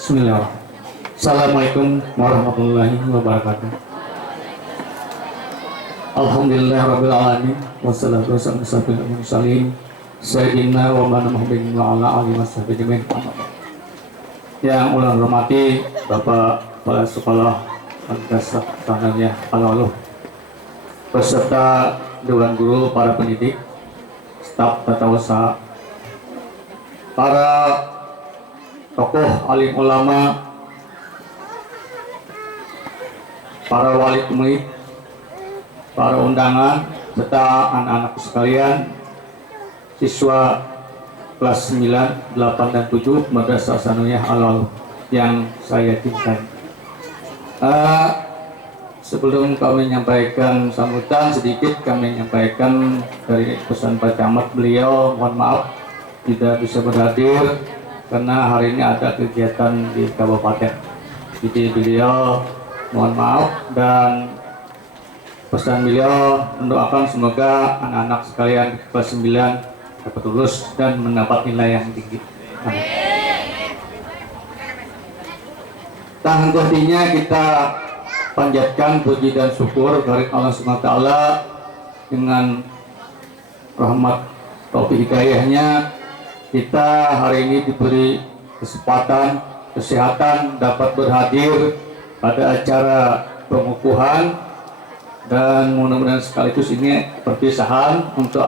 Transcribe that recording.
Bismillah. Assalamualaikum warahmatullahi wabarakatuh. Alhamdulillah rabbil alamin wassalatu wassalamu ala mursalin sayyidina wa man muhammadin wa ala alihi washabihi. Yang ulang hormati Bapak Kepala Sekolah Madrasah Sanawiyah Al-Aluh beserta Dewan Guru, para pendidik, staf tata usaha, para tokoh alim ulama, para wali murid, para undangan, serta anak-anak sekalian, siswa kelas 9, 8, dan 7 Madrasah Sanawiyah Al-Aluh yang saya cintai. Sebelum kami menyampaikan sambutan, sedikit kami menyampaikan dari pesan Pak Camat. Beliau mohon maaf tidak bisa berhadir karena hari ini ada kegiatan di kabupaten. Jadi beliau mohon maaf, dan pesan beliau mendoakan semoga anak-anak sekalian kelas 9 dapat lulus dan mendapat nilai yang tinggi. Amin. Tak henti-hentinya kita panjatkan puji dan syukur kepada Allah SWT dengan rahmat taufik hidayahnya. Kita hari ini diberi kesempatan, kesehatan dapat berhadir pada acara pengukuhan, dan mudah-mudahan sekaligus ini perpisahan untuk